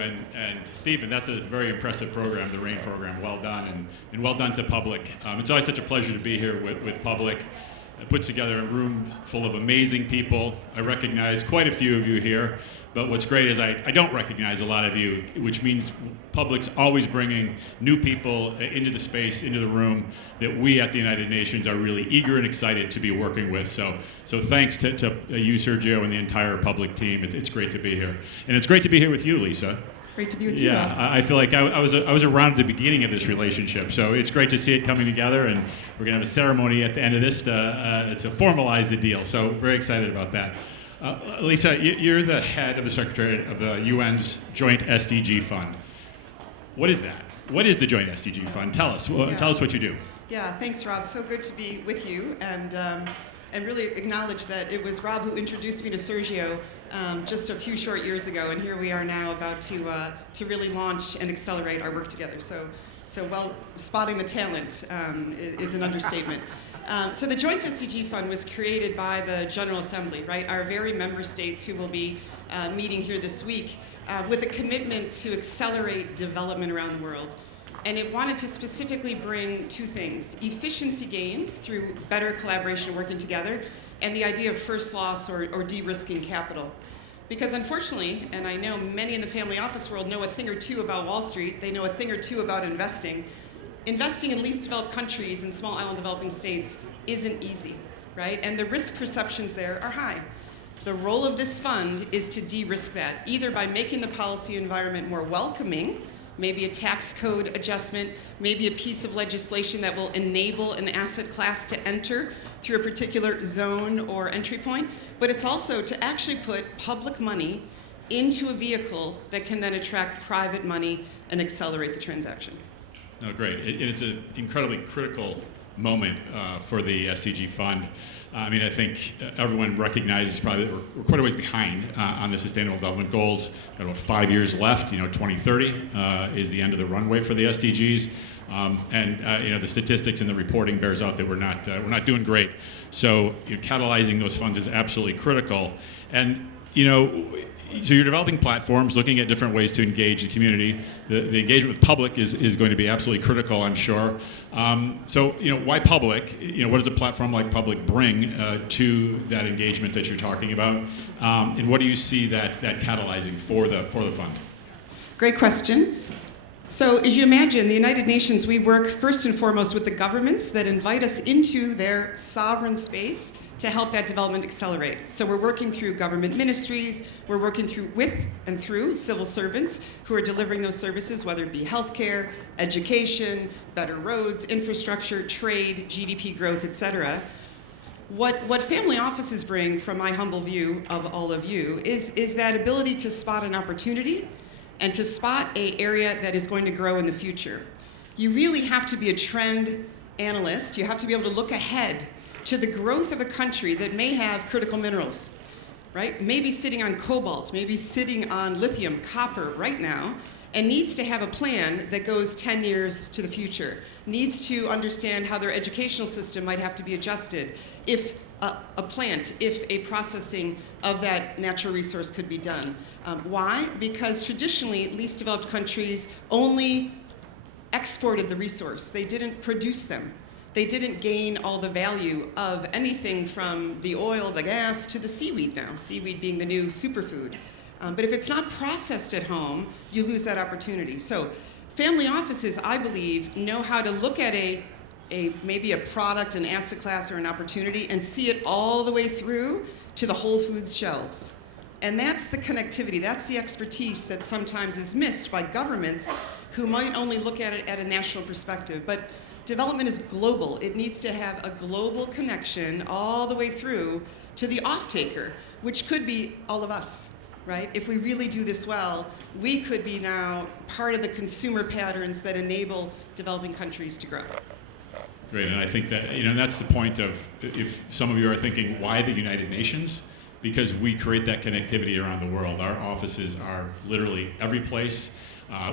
and Stephen, that's a very impressive program, the RAIN program. Well done, and well done to Public. It's always such a pleasure to be here with Public. It puts together a room full of amazing people. I recognize quite a few of you here, but what's great is I don't recognize a lot of you, which means Public's always bringing new people into the space, into the room that we at the United Nations are really eager and excited to be working with. So thanks to you, Sergio, and the entire Public team. It's great to be here. And it's great to be here with you, Lisa. Great to be with you. Yeah, I feel like I was around at the beginning of this relationship, so it's great to see it coming together, and we're going to have a ceremony at the end of this to formalize the deal. So very excited about that. Lisa, you're the head of the Secretariat of the UN's Joint SDG Fund. What is that? What is the Joint SDG Fund? Tell us. Tell us what you do. Yeah, thanks, Rob. So good to be with you, and really acknowledge that it was Rob who introduced me to Sergio just a few short years ago, and here we are now about to really launch and accelerate our work together. So well, spotting the talent is an understatement. So the Joint SDG Fund was created by the General Assembly, right? Our very member states who will be meeting here this week with a commitment to accelerate development around the world. And it wanted to specifically bring two things: efficiency gains through better collaboration working together, and the idea of first loss or de-risking capital. Because unfortunately, and I know many in the family office world know a thing or two about Wall Street, they know a thing or two about investing. Investing in least developed countries and small island developing states isn't easy, right? And the risk perceptions there are high. The role of this fund is to de-risk that, either by making the policy environment more welcoming, maybe a tax code adjustment, maybe a piece of legislation that will enable an asset class to enter through a particular zone or entry point, but it's also to actually put public money into a vehicle that can then attract private money and accelerate the transaction. Oh, great. It's an incredibly critical moment for the SDG Fund. I mean, I think everyone recognizes probably that we're quite a ways behind on the Sustainable Development Goals. Got about 5 years left. 2030 is the end of the runway for the SDGs, and the statistics and the reporting bears out that we're not doing great. So catalyzing those funds is absolutely critical, and so you're developing platforms, looking at different ways to engage the community. The engagement with Public is going to be absolutely critical, I'm sure. So why Public? What does a platform like Public bring to that engagement that you're talking about? And what do you see that catalyzing for the fund? Great question. So as you imagine, the United Nations, we work first and foremost with the governments that invite us into their sovereign space to help that development accelerate. So we're working through government ministries, we're working with and through civil servants who are delivering those services, whether it be healthcare, education, better roads, infrastructure, trade, GDP growth, et cetera. What family offices bring, from my humble view of all of you, is that ability to spot an opportunity and to spot an area that is going to grow in the future. You really have to be a trend analyst. You have to be able to look ahead to the growth of a country that may have critical minerals, right? Maybe sitting on cobalt, maybe sitting on lithium, copper right now, and needs to have a plan that goes 10 years to the future, needs to understand how their educational system might have to be adjusted, if a processing of that natural resource could be done. Why? Because traditionally, least developed countries only exported the resource. They didn't produce them. They didn't gain all the value of anything from the oil, the gas, to the seaweed now, seaweed being the new superfood. But if it's not processed at home, you lose that opportunity. So family offices, I believe, know how to look at maybe a product, an asset class, or an opportunity and see it all the way through to the Whole Foods shelves. And that's the connectivity, that's the expertise that sometimes is missed by governments who might only look at it at a national perspective. But development is global. It needs to have a global connection all the way through to the off-taker, which could be all of us, right? If we really do this well, we could be now part of the consumer patterns that enable developing countries to grow. Great, and I think that, that's the point of, if some of you are thinking, why the United Nations? Because we create that connectivity around the world. Our offices are literally every place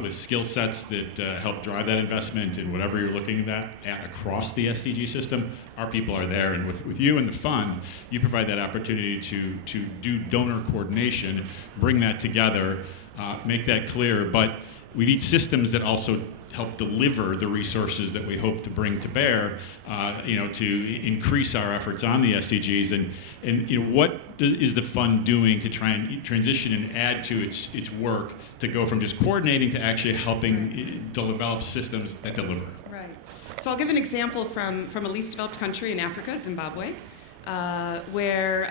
with skill sets that help drive that investment in whatever you're looking at across the SDG system. Our people are there, and with you and the fund, you provide that opportunity to do donor coordination, bring that together, make that clear. But we need systems that also help deliver the resources that we hope to bring to bear, to increase our efforts on the SDGs. And what is the fund doing to try and transition and add to its work to go from just coordinating to actually helping develop systems that deliver? Right. So I'll give an example from a least developed country in Africa, Zimbabwe, where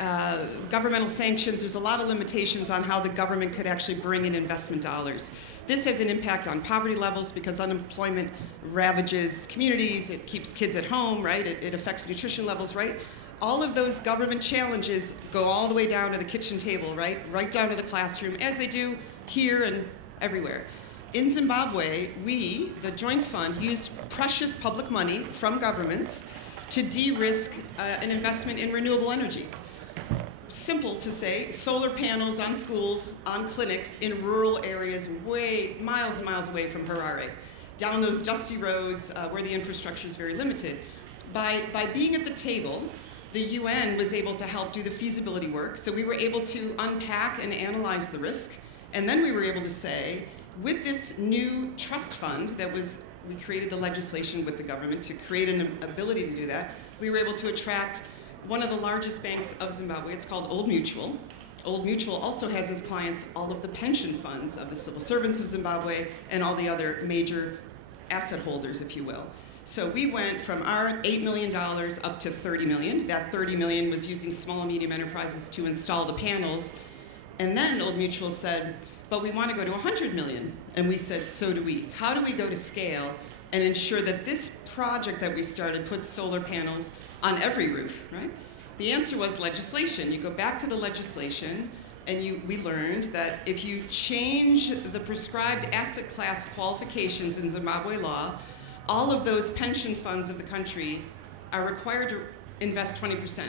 governmental sanctions, there's a lot of limitations on how the government could actually bring in investment dollars. This has an impact on poverty levels because unemployment ravages communities, it keeps kids at home, right? It affects nutrition levels, right? All of those government challenges go all the way down to the kitchen table, right? Right down to the classroom, as they do here and everywhere. In Zimbabwe, we, the joint fund, used precious public money from governments to de-risk an investment in renewable energy. Simple to say, solar panels on schools, on clinics, in rural areas miles and miles away from Harare, down those dusty roads where the infrastructure is very limited. By being at the table, the UN was able to help do the feasibility work, so we were able to unpack and analyze the risk, and then we were able to say, with this new trust fund we created the legislation with the government to create an ability to do that. We were able to attract one of the largest banks of Zimbabwe. It's called Old Mutual. Old Mutual also has as clients all of the pension funds of the civil servants of Zimbabwe and all the other major asset holders, if you will. So we went from our $8 million up to $30 million. That $30 million was using small and medium enterprises to install the panels. And then Old Mutual said, but we want to go to 100 million. And we said, so do we. How do we go to scale and ensure that this project that we started puts solar panels on every roof, right? The answer was legislation. You go back to the legislation, and we learned that if you change the prescribed asset class qualifications in Zimbabwe law, all of those pension funds of the country are required to invest 20%.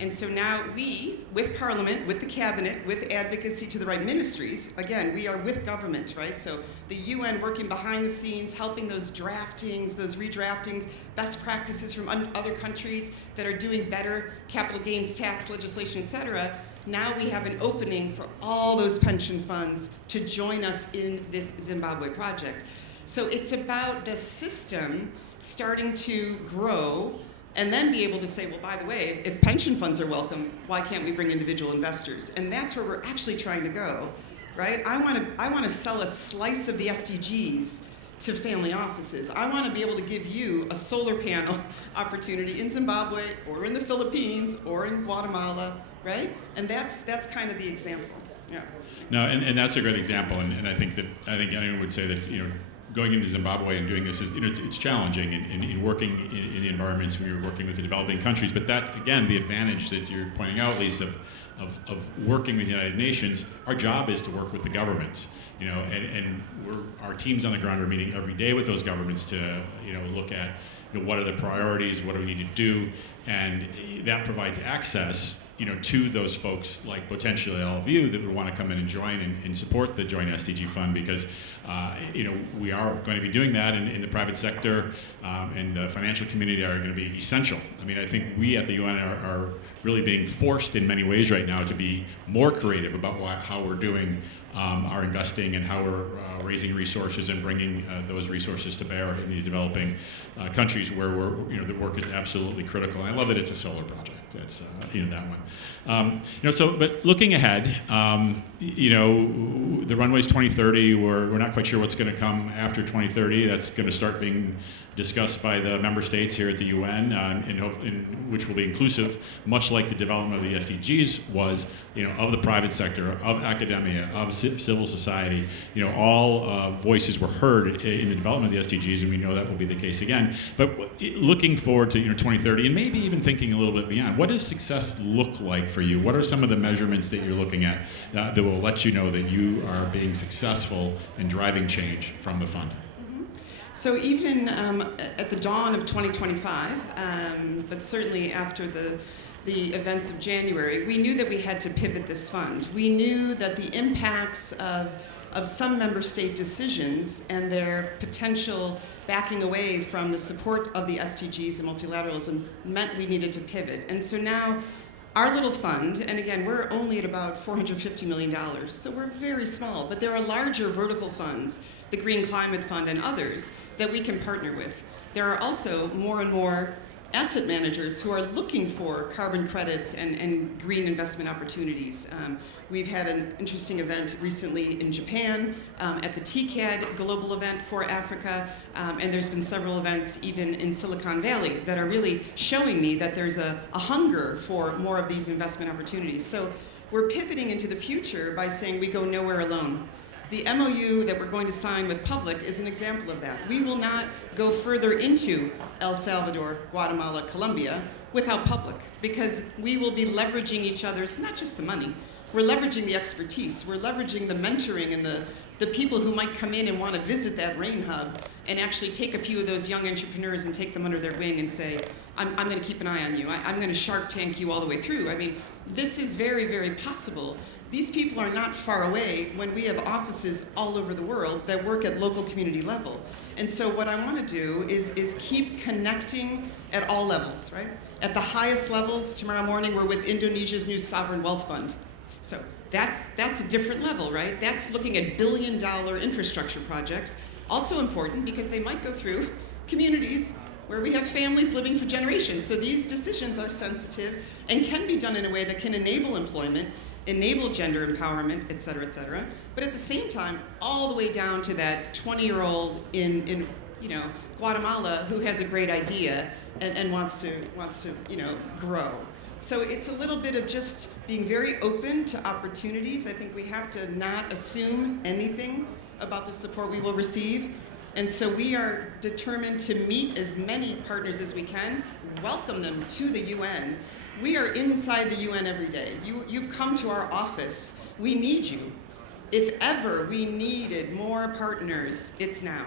And so now we, with Parliament, with the Cabinet, with advocacy to the right ministries, again, we are with government, right? So the UN working behind the scenes, helping those draftings, those redraftings, best practices from other countries that are doing better capital gains tax legislation, et cetera. Now we have an opening for all those pension funds to join us in this Zimbabwe project. So it's about the system starting to grow and then be able to say, well, by the way, if pension funds are welcome, why can't we bring individual investors? And that's where we're actually trying to go, right? I want to sell a slice of the SDGs to family offices. I want to be able to give you a solar panel opportunity in Zimbabwe or in the Philippines or in Guatemala, right? And that's kind of the example. Yeah. No, and that's a great example, and I think anyone would say that going into Zimbabwe and doing this is, it's challenging in working in the environments when you're working with the developing countries. But that, again, the advantage that you're pointing out, Lisa, of working with the United Nations, our job is to work with the governments, and our teams on the ground are meeting every day with those governments to, look at, what are the priorities, what do we need to do, and that provides access, to those folks like potentially all of you that would want to come in and join and support the Joint SDG Fund because, we are going to be doing that in the private sector and the financial community are going to be essential. I mean, I think we at the UN are really being forced in many ways right now to be more creative about how we're doing our investing and how we're raising resources and bringing those resources to bear in these developing countries where the work is absolutely critical. And I love that it's a solar project. That's that one. But looking ahead, the runway's 2030. We're not quite sure what's going to come after 2030. That's going to start being discussed by the member states here at the UN, which will be inclusive, much like the development of the SDGs was, of the private sector, of academia, of civil society. All voices were heard in the development of the SDGs, and we know that will be the case again. But looking forward to 2030, and maybe even thinking a little bit beyond, what does success look like for you? What are some of the measurements that you're looking at that will let you know that you are being successful in driving change from the fund? So even at the dawn of 2025, but certainly after the events of January, we knew that we had to pivot this fund. We knew that the impacts of some member state decisions and their potential backing away from the support of the SDGs and multilateralism meant we needed to pivot. And so now Our little fund, and again, we're only at about $450 million, so we're very small, but there are larger vertical funds, the Green Climate Fund and others, that we can partner with. There are also more and more asset managers who are looking for carbon credits and green investment opportunities. We've had an interesting event recently in Japan at the TCAD global event for Africa, and there's been several events even in Silicon Valley that are really showing me that there's a hunger for more of these investment opportunities. So we're pivoting into the future by saying we go nowhere alone. The MOU that we're going to sign with Public is an example of that. We will not go further into El Salvador, Guatemala, Colombia without Public, because we will be leveraging each other's, not just the money, we're leveraging the expertise, we're leveraging the mentoring and the people who might come in and want to visit that rain hub and actually take a few of those young entrepreneurs and take them under their wing and say, I'm going to keep an eye on you. I'm going to Shark Tank you all the way through. I mean, this is very, very possible. These people are not far away when we have offices all over the world that work at local community level. And so what I want to do is keep connecting at all levels, right? At the highest levels, tomorrow morning we're with Indonesia's new sovereign wealth fund. So that's a different level, right? That's looking at billion-dollar infrastructure projects. Also important because they might go through communities where we have families living for generations. So these decisions are sensitive and can be done in a way that can enable employment, enable gender empowerment, et cetera, but at the same time, all the way down to that 20-year-old in Guatemala who has a great idea and wants to grow. So it's a little bit of just being very open to opportunities. I think we have to not assume anything about the support we will receive. And so we are determined to meet as many partners as we can, welcome them to the UN. We are inside the UN every day. You've come to our office. We need you. If ever we needed more partners, it's now.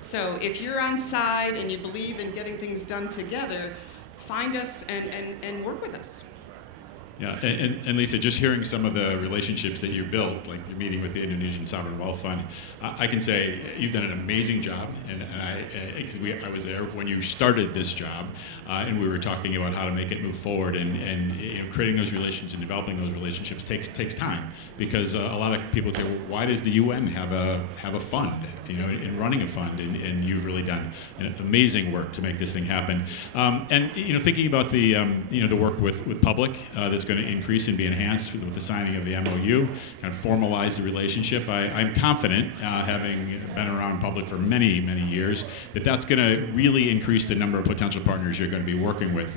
So if you're on side and you believe in getting things done together, find us and work with us. Yeah, and Lisa, just hearing some of the relationships that you built, like your meeting with the Indonesian Sovereign Wealth Fund, I can say you've done an amazing job. And I was there when you started this job, and we were talking about how to make it move forward. And creating those relationships and developing those relationships takes time, because a lot of people say, well, why does the UN have a fund? In running a fund, and you've really done amazing work to make this thing happen. And thinking about the work with Public that's going to increase and be enhanced with the signing of the MOU, kind of formalize the relationship. I'm confident, having been around Public for many, many years, that's going to really increase the number of potential partners you're going to be working with.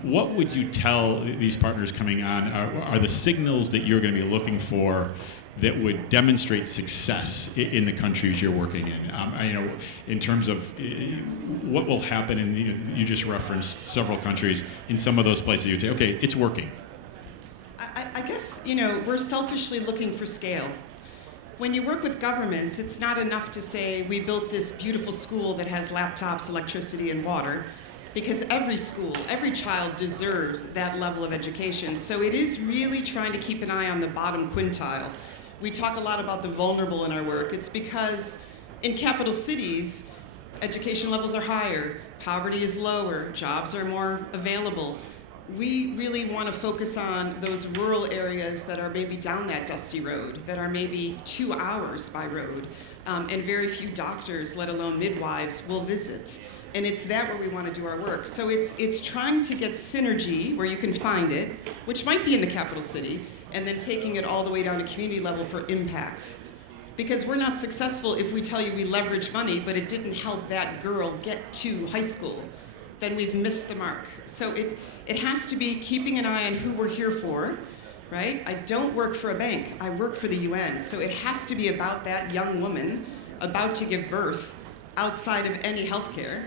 What would you tell these partners coming on are the signals that you're going to be looking for that would demonstrate success in the countries you're working in? In terms of what will happen, and you just referenced several countries. In some of those places, you'd say, okay, it's working. I guess, we're selfishly looking for scale. When you work with governments, it's not enough to say we built this beautiful school that has laptops, electricity, and water, because every school, every child deserves that level of education. So it is really trying to keep an eye on the bottom quintile. We talk a lot about the vulnerable in our work. It's because in capital cities, education levels are higher, poverty is lower, jobs are more available. We really want to focus on those rural areas that are maybe down that dusty road, that are maybe 2 hours by road, and very few doctors, let alone midwives, will visit. And it's that where we want to do our work. So it's trying to get synergy where you can find it, which might be in the capital city, and then taking it all the way down to community level for impact. Because we're not successful if we tell you we leverage money, but it didn't help that girl get to high school. Then we've missed the mark. So it has to be keeping an eye on who we're here for, right? I don't work for a bank, I work for the UN. So it has to be about that young woman about to give birth outside of any healthcare.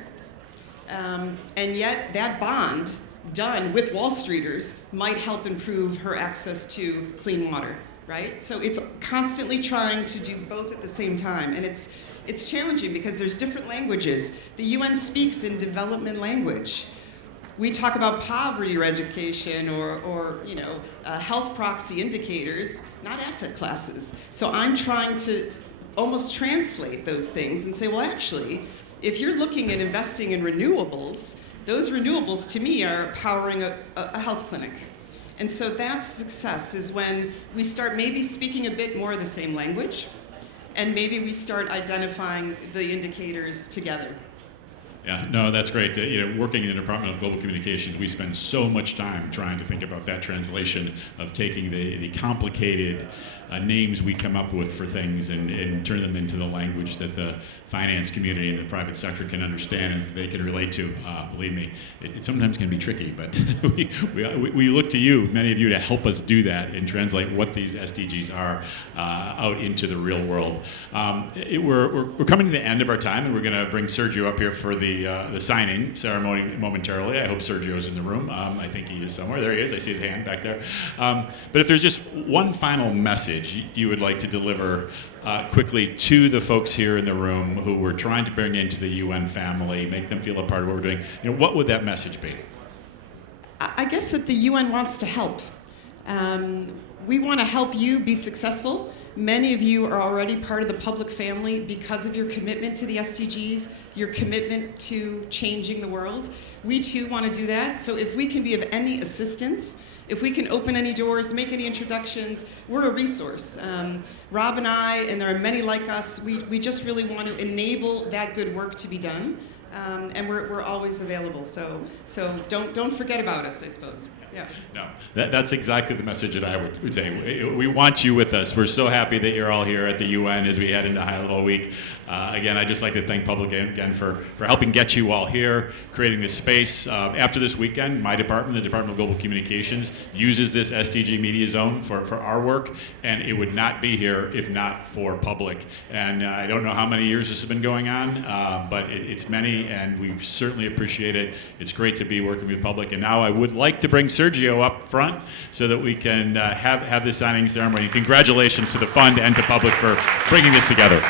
And yet that bond done with Wall Streeters might help improve her access to clean water, right? So it's constantly trying to do both at the same time. And it's challenging because there's different languages. The UN speaks in development language. We talk about poverty or education or health proxy indicators, not asset classes. So I'm trying to almost translate those things and say, well, actually, if you're looking at investing in renewables, those renewables to me are powering a health clinic. And so that's success, is when we start maybe speaking a bit more the same language, and maybe we start identifying the indicators together. Yeah, no, that's great. Working in the Department of Global Communications, we spend so much time trying to think about that translation of taking the complicated names we come up with for things and turn them into the language that the finance community and the private sector can understand and they can relate to. Believe me, it sometimes can be tricky, but we look to you, many of you, to help us do that and translate what these SDGs are out into the real world. We're coming to the end of our time, and we're going to bring Sergio up here for the signing ceremony momentarily. I hope Sergio's in the room. I think he is somewhere. There he is. I see his hand back there. But if there's just one final message you would like to deliver quickly to the folks here in the room who we're trying to bring into the UN family, make them feel a part of what we're doing, what would that message be? I guess that the UN wants to help. We want to help you be successful. Many of you are already part of the public family because of your commitment to the SDGs, your commitment to changing the world. We too want to do that. So if we can be of any assistance, if we can open any doors, make any introductions, we're a resource. Rob and I, and there are many like us, we just really want to enable that good work to be done. And we're always available. So don't forget about us, I suppose. Yeah. No, that's exactly the message that I would say. We want you with us. We're so happy that you're all here at the UN as we head into High Level Week. Again, I'd just like to thank Public again for helping get you all here, creating this space. After this weekend, my department, the Department of Global Communications, uses this SDG Media Zone for our work, and it would not be here if not for Public. And I don't know how many years this has been going on, but it's many, and we certainly appreciate it. It's great to be working with Public. And now I would like to bring Sergio up front so that we can have this signing ceremony. Congratulations to the fund and to Public for bringing this together.